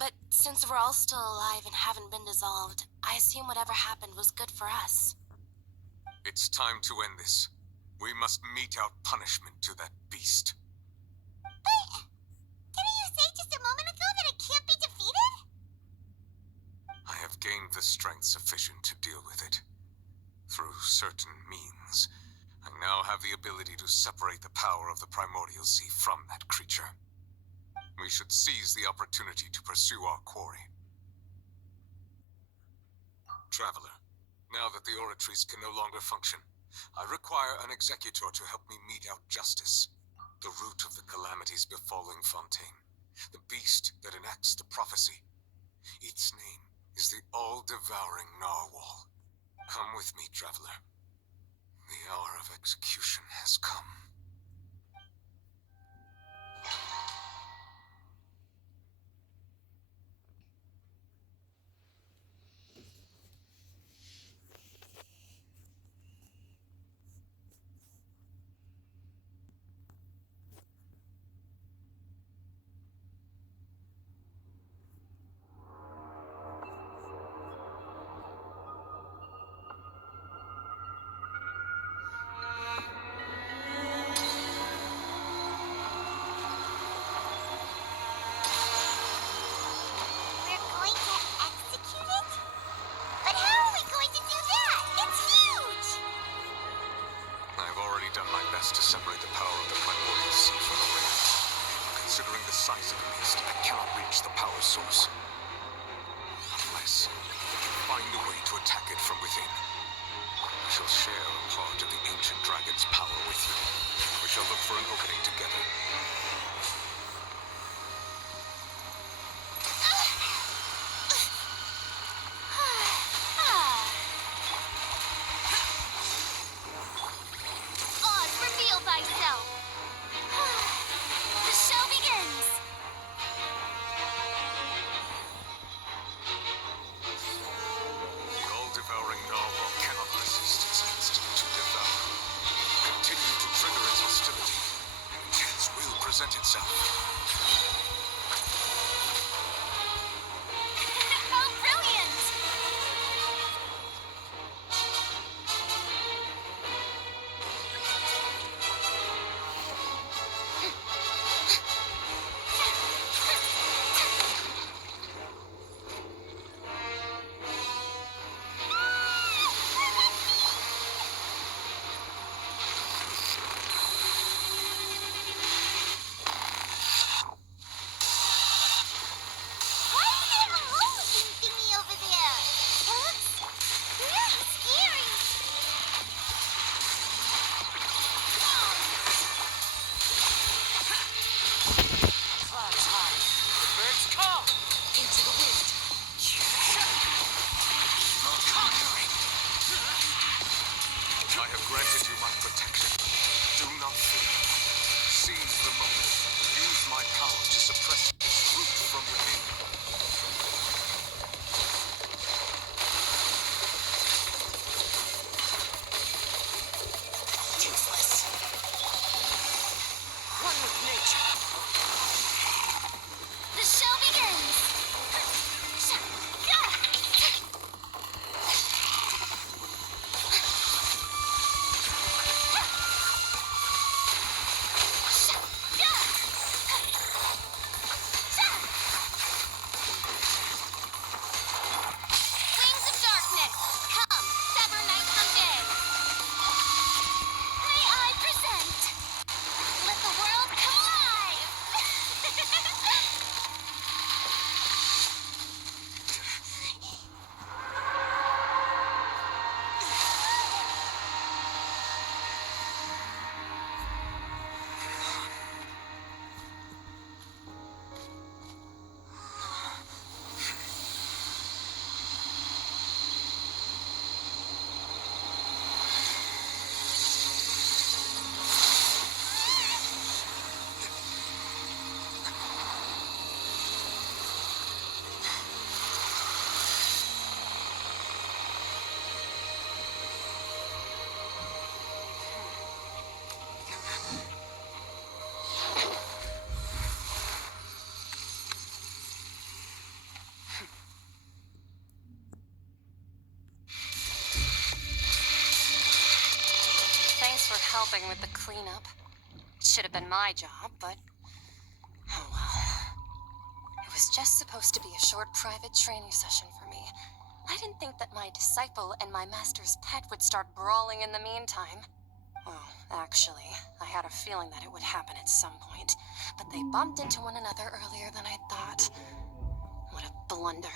But since we're all still alive and haven't been dissolved, I assume whatever happened was good for us. It's time to end this. We must mete out punishment to that beast. But didn't you say just a moment ago that it can't be defeated? I have gained the strength sufficient to deal with it. Through certain means, I now have the ability to separate the power of the Primordial Sea from that creature. We should seize the opportunity to pursue our quarry. Traveler, now that the oratories can no longer function, I require an executor to help me mete out justice. The root of the calamities befalling Fontaine. The beast that enacts the prophecy. Its name is the all-devouring narwhal. Come with me, traveler. The hour of execution has come. We're going to execute it? But how are we going to do that? It's huge! I've already done my best to separate the power of the Primordial Sea from the land. Considering the size of the beast, I cannot reach the power source. Unless we can find a way to attack it from within. We shall share a part of the ancient dragon's power with you. We shall look for an opening together. Oz, reveal thyself! The show begins! The all-devouring narwhal cannot resist its instinct to devour. Continue to trigger its hostility, and a chance will present itself. How brilliant! Why is there a rolling thingy over there? It looks really scary. Clouds high, the birds call, into the wind. Conquering! I have granted you my protection. Do not fear. Seize the moment. Use my power to suppress its root from within. Useless. One with nature. The show begins! helping with the cleanup. It should have been my job, but oh well. It was just supposed to be a short private training session for me. I didn't think that my disciple and my master's pet would start brawling in the meantime. Well, actually, I had a feeling that it would happen at some point, but they bumped into one another earlier than I thought. What a blunder.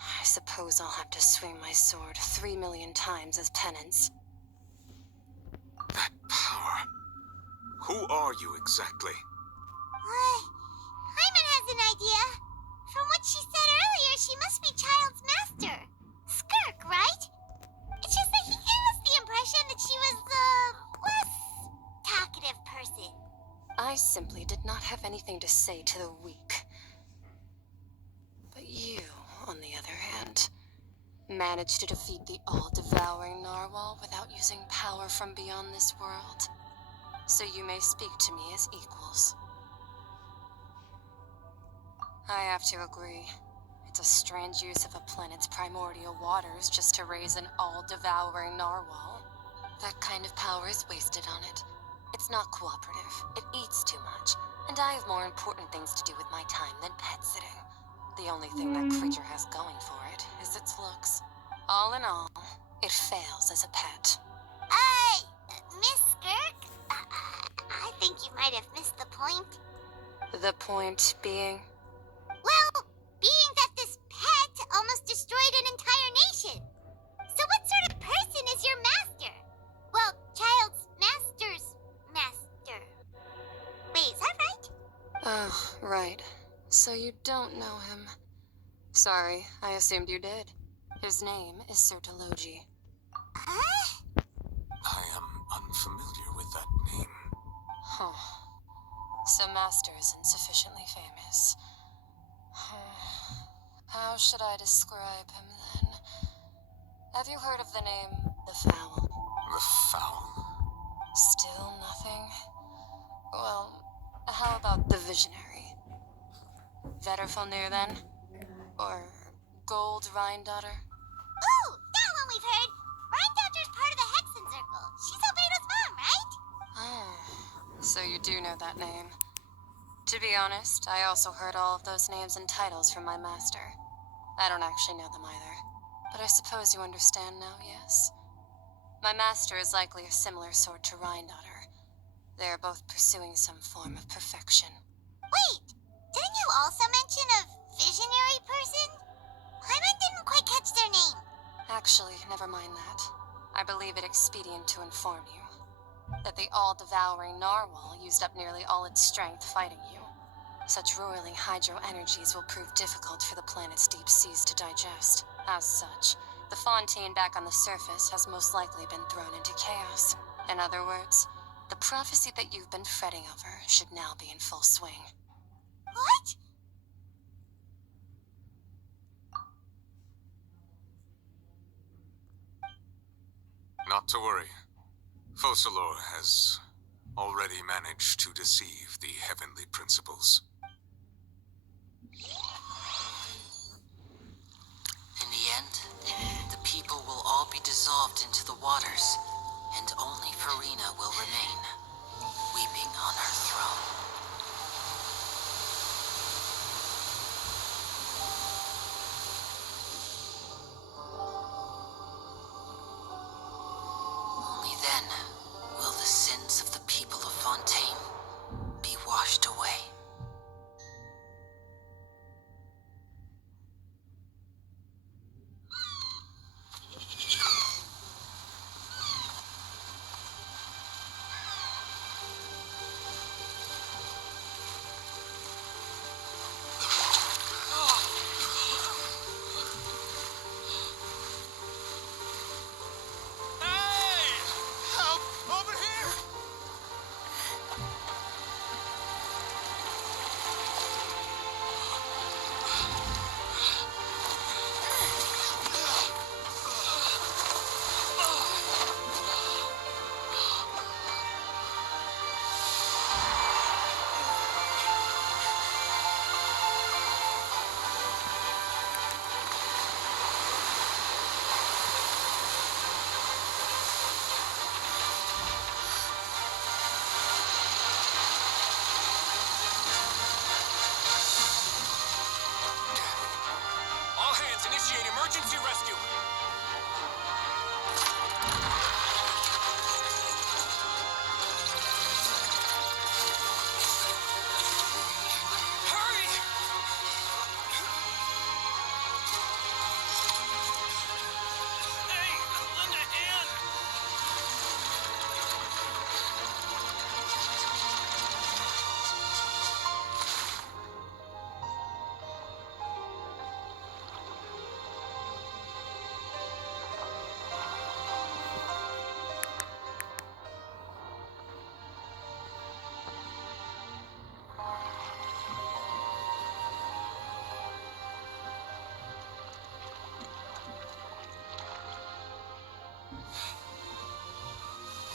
I suppose I'll have to swing my sword 3 million times as penance. That power. Who are you exactly? Hyman has an idea. From what she said earlier, she must be Child's master. Skirk, right? It's just that he gave us the impression that she was the less talkative person. I simply did not have anything to say to the weak. But you, on the other hand, managed to defeat the all-devouring narwhal without using power from beyond this world. So you may speak to me as equals. I have to agree. It's a strange use of a planet's primordial waters just to raise an all-devouring narwhal. That kind of power is wasted on it. It's not cooperative. It eats too much. And I have more important things to do with my time than pet sitting. The only thing that creature has going for it is its looks. All in all, it fails as a pet. Miss Skirk? I think you might have missed the point. The point being? Well, being that this pet almost destroyed an entire nation. So what sort of person is your master? Well, Child's master's master. Wait, is that right? Oh, right. So you don't know him. Sorry, I assumed you did. His name is Sertologi. Huh? I am unfamiliar with that name. Huh. So Master isn't sufficiently famous. How should I describe him then? Have you heard of the name the Fowl? The Fowl? Still nothing? Well, how about the Visionary? Vetterfalnir then? Or Gold Rhindaughter? Ooh, that one we've heard. Rhindaughter's part of the Hexen Circle. She's Albedo's mom, right? Oh, so you do know that name. To be honest, I also heard all of those names and titles from my master. I don't actually know them either. But I suppose you understand now, yes? My master is likely a similar sort to Rhindaughter. They are both pursuing some form of perfection. Wait, didn't you also mention a visionary person? Hyman didn't quite catch their name. Actually, never mind that. I believe it expedient to inform you that the all-devouring narwhal used up nearly all its strength fighting you. Such roiling hydro energies will prove difficult for the planet's deep seas to digest. As such, the Fontaine back on the surface has most likely been thrown into chaos. In other words, the prophecy that you've been fretting over should now be in full swing. What? Not to worry. Focalor has already managed to deceive the heavenly principles. In the end, the people will all be dissolved into the waters, and only Farina will remain, weeping on her throne. Only then will the sins of the people of Fontaine be washed away. Emergency rescue! Hurry! Hey, lend a hand!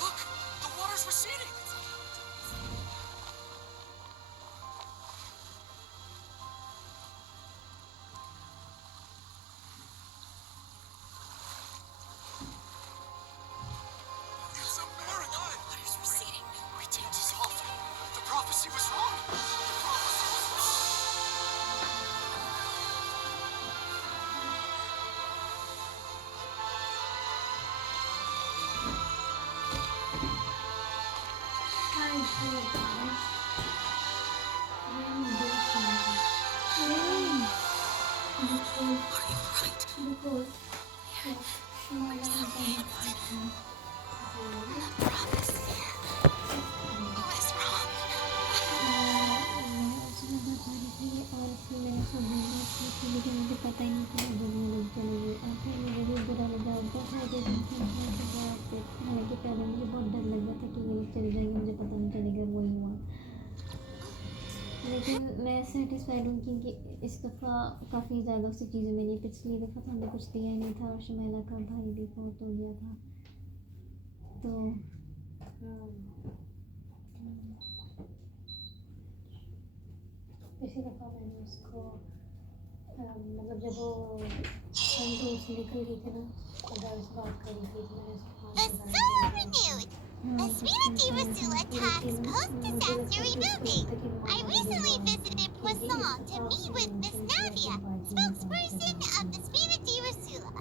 Look! The water's receding! It's a miracle! Water's receding. We're due to dissolve. The prophecy was wrong! The prophecy was wrong! लेकिन मुझे पता ही नहीं कि मैं बोलने लग चली और फिर मुझे भी बुरा लगा और बहुत हालांकि पहले मुझे बहुत डर लग रहा था कि ये लोग चले जाएंगे, मुझे पता नहीं चलेगा, वही हुआ। लेकिन मैं सेटिस्फाइड हूँ क्योंकि इस दफ़ा काफ़ी ज़्यादा सी चीज़ें मिली। पिछली दफ़ा तो हमने कुछ दिया नहीं था और शमैला का भाई भी बहुत हो गया था, तो इसी दफ़ा मैंने उसको मतलब जब वो संतोष निकल गई थी ना, तो से बात कर रही थी, तो मैंने उसको The soul renewed. The Spirity Rasula tax post-disaster removing. I recently visited Poisson to meet with Miss Navia, spokesperson of the Spirity Rasula,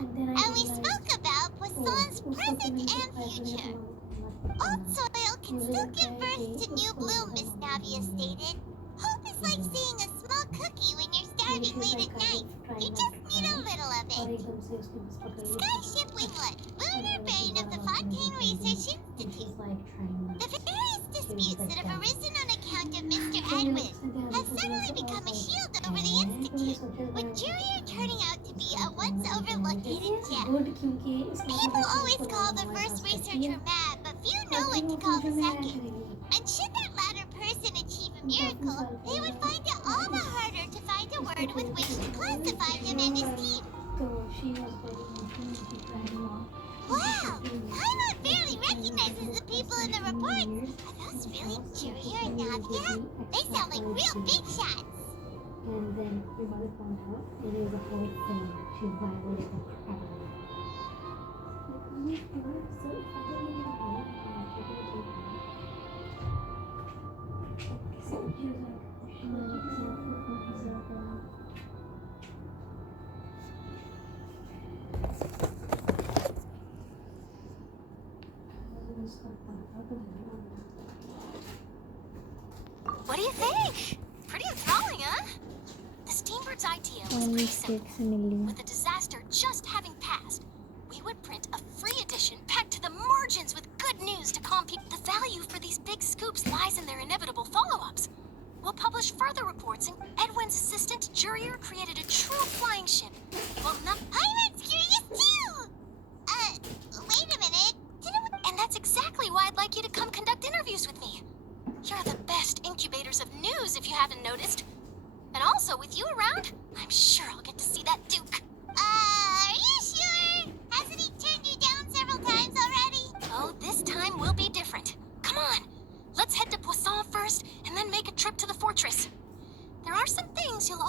and we spoke about Poisson's present and future. Old soil can still give birth to new bloom, Miss Navia stated. Hope is like seeing a small cookie when you're starving late at night. You just need a little of it. Skyship Winglet, lunar brain of the Fontaine Research Institute. The various disputes that have arisen on account of Mr. Edwin have suddenly become a shield over the Institute, with Jurier turning out to be a once overlooked hidden gem. People always call the first researcher mad, but few know what to call the second. And should that latter person achieve a miracle, they would find it all the harder to find a word with which to classify him and his team. Wow! Paimon barely recognizes the people in the reports. Are those really Jurier and Navia? They sound like real big shots. And then your mother found out, and it was a whole thing. She violated the crap out of it. So if I didn't even know it, so she was like, What do you think? Pretty enthralling, huh? The Steambird's idea was pretty simple. With the disaster just having passed, we would print a free edition packed to the margins with good news to calm people. The value for these big scoops lies in their inevitable follow-ups. We'll publish further reports, and Edwin's assistant, Jurier, created a true flying ship. Well, not... Pirate's curious too! Wait a minute. And that's exactly why I'd like you to come conduct interviews with me. You're the best incubators of news, if you haven't noticed. And also, with you around, I'm sure I'll get to see that Duke. Are you sure? Hasn't he turned you down several times already? Oh, this time will be different. Come on, let's head to Poisson first, and then make a trip to the fortress. There are some things you'll